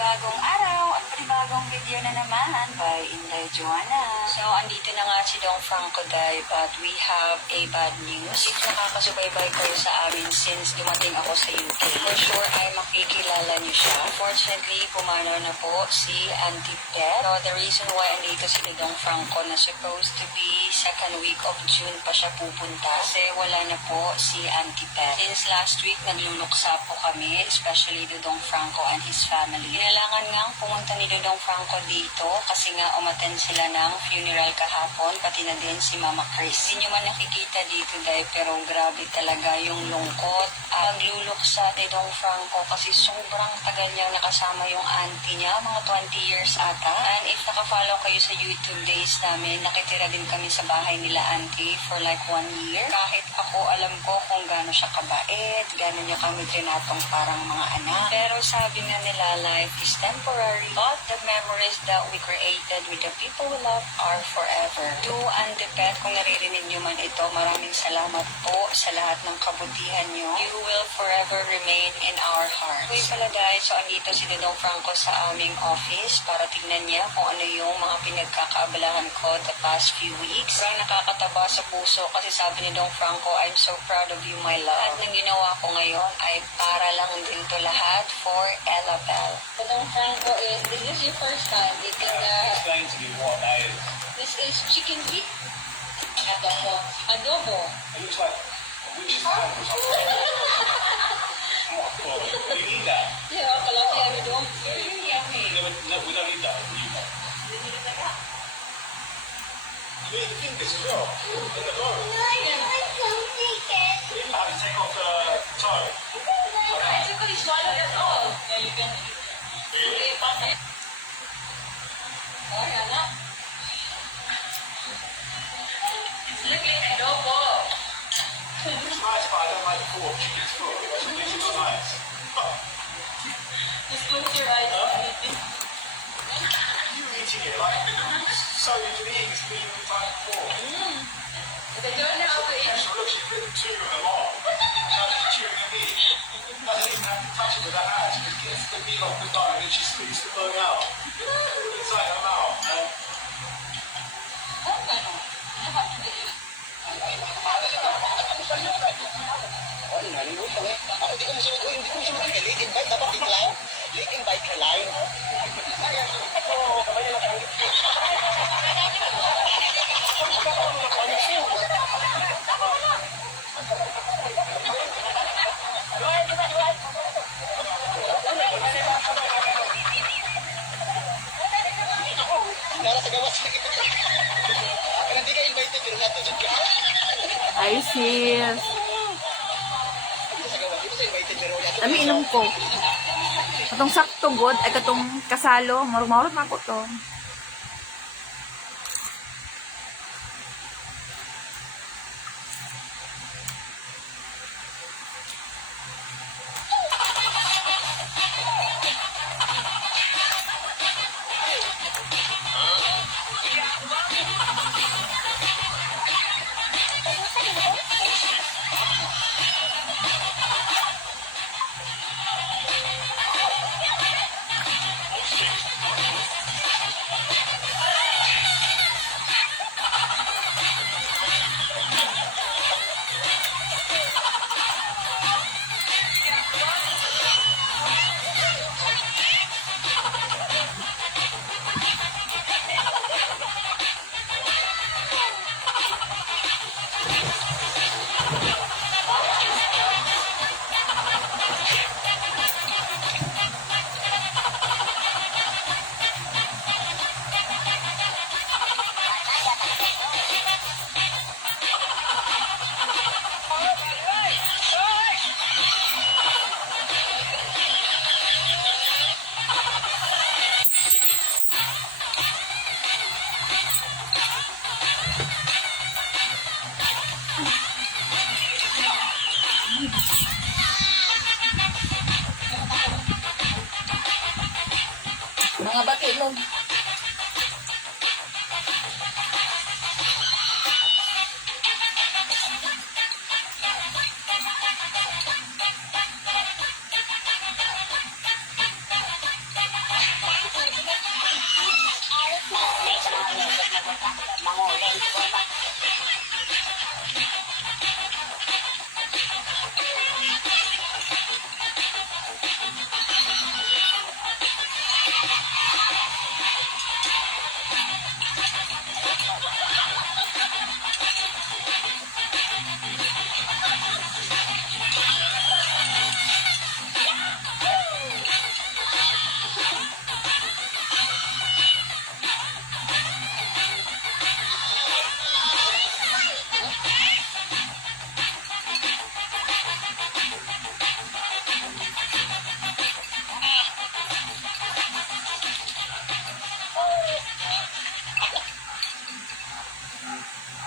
panibagong araw at panibagong video na naman by Inday Joanna. So, andito na nga si Dong Franco Dive at we have a bad news. If nakakasubaybay kayo sa amin since dumating ako sa UK, for sure ay makikilala niyo siya. Fortunately, pumanaw na po si Auntie Pet. So, the reason why andito si Dong Franco na supposed to be second week of June pa siya pupunta kasi wala na po si Auntie Pet. Since last week, nagluluksa po kami, especially Dong Franco and his family. Kailangan nga pumunta ni Dong Franco dito kasi nga umattend sila ng funeral kahapon, pati na din si Mama Chris. Hindi nyo man nakikita dito dahil pero grabe talaga yung lungkot. Nagluluksa ni Dong Franco kasi sobrang tagal niya nakasama yung auntie niya, mga 20 years ata. And if nakafollow kayo sa YouTube days namin, nakitira din kami sa bahay nila auntie for like 1 year. Kahit ako alam ko kung gaano siya kabait, gaano niya kami trinatong parang mga anak. Pero sabi nga nila, life is temporary, but the memories that we created with the people we love are forever. To Auntie Pet, kung naririnig niyo man ito, maraming salamat po sa lahat ng kabutihan niyo. You will forever remain in our hearts. Okay pala guys, so andito si Dong Franco sa aming office para tignan niya kung ano yung mga pinagkakaabalahan ko the past few weeks. Parang nakakataba sa puso kasi sabi ni Dong Franco, I'm so proud of you, my love. At nang ginawa ko ngayon ay para lang din to lahat for Ella Bell. So Dong Franco, this is your first time eating Explain to me what that is. this is chicken feet. Adobo. Adobo. It looks like a witch's hand or something. Oh, God. Do you need that? Yeah, kalaki ano doon. Yummy. No, we don't need that. You eat the fingers as well. In the bowl. You have to take off the toe. Basically, swallow it all. Yeah, you can. Oh, yan na. It's looking adobo. It's nice, but I don't like the thought of chicken's foot. It's really not nice. Just close your eyes. You eating it like so into the eating, it's being like before. But I don't know how to eat. So look, she's written two of them off. Now she's chewing the meat. Doesn't even have to touch it with her hands. She just gets the meat off the bone and she squeezes the bone out. Inside her mouth. Nalimutan eh. Ako hindi ko masunod kay late invite. Dapat decline. Late invite ka line. Oo, kamay na lang. Nara sa gawas. Kaya hindi ka invited, pero natutod ka. Ay, sis. Ami inom ko. Katong sakto god ay katong kasalo, marumawat na ko to.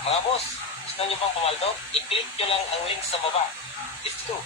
Mga boss, gusto nyo bang pumaldo? I-click nyo lang ang link sa baba. Let's go!